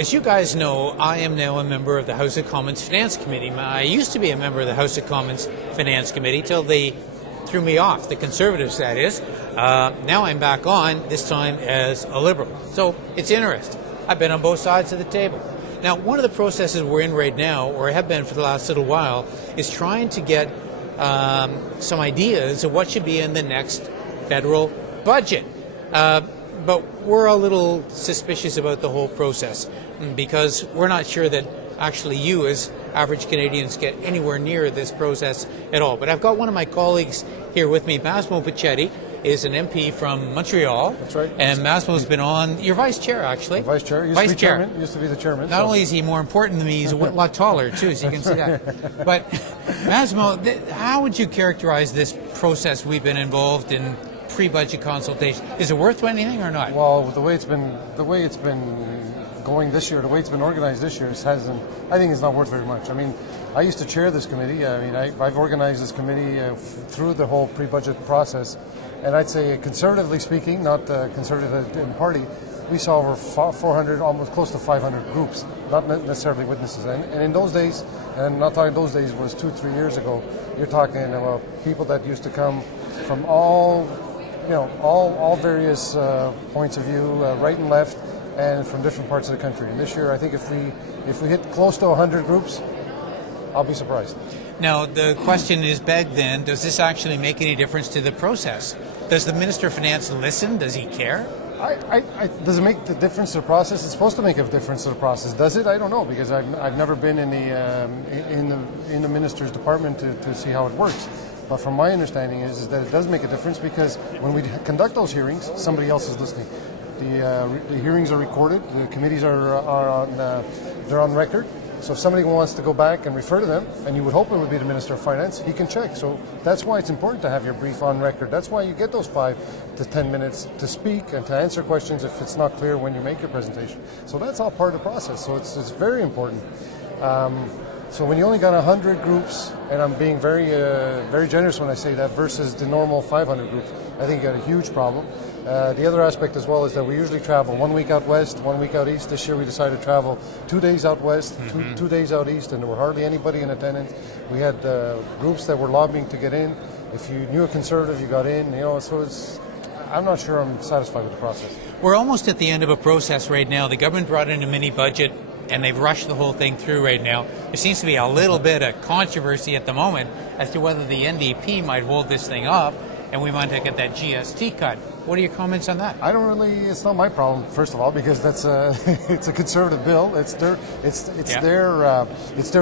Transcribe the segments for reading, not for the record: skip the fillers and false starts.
as you guys know, I am now a member of the House of Commons Finance Committee. I used to be a member of the House of Commons Finance Committee till they threw me off, the Conservatives that is. Now I'm back on, this time as a Liberal. So it's interesting. I've been on both sides of the table. Now, one of the processes we're in right now, or have been for the last little while, is trying to get some ideas of what should be in the next federal budget. But we're a little suspicious about the whole process because we're not sure that actually you as average Canadians get anywhere near this process at all. But I've got one of my colleagues here with me. Massimo Pacetti is an MP from Montreal. That's right. And Massimo's been on, you're vice chair actually. Vice chair. Used to be the chairman. Not only is he more important than me, he's a lot taller too, so you can see that. But Massimo, how would you characterize this process we've been involved in? Pre-budget consultation. Is it worth anything or not? Well, the way it's been going this year, the way it's been organized this year, I think it's not worth very much. I mean, I used to chair this committee. I mean, I've organized this committee through the whole pre-budget process, and I'd say, conservatively speaking, not conservative in party, we saw over 400, almost close to 500 groups, not necessarily witnesses. And in those days, and I'm not talking those days, was 2-3 years ago. You're talking about people that used to come from all various points of view, right and left, and from different parts of the country. And this year, I think if we hit close to 100 groups, I'll be surprised. Now, the question is begged then, does this actually make any difference to the process? Does the Minister of Finance listen? Does he care? Does it make the difference to the process? It's supposed to make a difference to the process. Does it? I don't know, because I've never been in the Minister's department to see how it works. But from my understanding is that it does make a difference, because when we conduct those hearings, somebody else is listening. The hearings are recorded. The committees are on record. So if somebody wants to go back and refer to them, and you would hope it would be the Minister of Finance, he can check. So that's why it's important to have your brief on record. That's why you get those 5 to 10 minutes to speak and to answer questions if it's not clear when you make your presentation. So that's all part of the process. So it's very important. So when you only got 100 groups, and I'm being very generous when I say that, versus the normal 500 groups, I think you got a huge problem. The other aspect as well is that we usually travel 1 week out west, 1 week out east. This year we decided to travel 2 days out west, two days out east, and there were hardly anybody in attendance. We had groups that were lobbying to get in. If you knew a Conservative, you got in. So I'm not sure I'm satisfied with the process. We're almost at the end of a process right now. The government brought in a mini budget, and they've rushed the whole thing through right now. There seems to be a little bit of controversy at the moment as to whether the NDP might hold this thing up and we might get that GST cut. What are your comments on that? It's not my problem, first of all, because that's it's a Conservative bill. It's their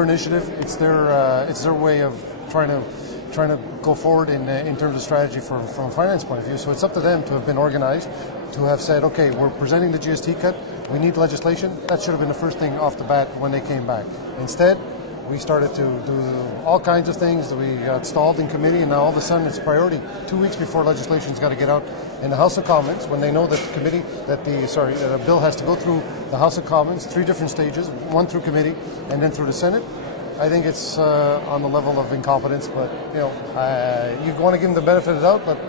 initiative. It's their way of trying to go forward in terms of strategy from a finance point of view. So it's up to them to have been organized, to have said, okay, we're presenting the GST cut. We need legislation. That should have been the first thing off the bat when they came back. Instead, we started to do all kinds of things. We got stalled in committee, and now all of a sudden it's a priority. 2 weeks before legislation's got to get out in the House of Commons, when they know that the bill has to go through the House of Commons, 3 different stages, 1 through committee and then through the Senate. I think it's on the level of incompetence, but you want to give them the benefit of the doubt, but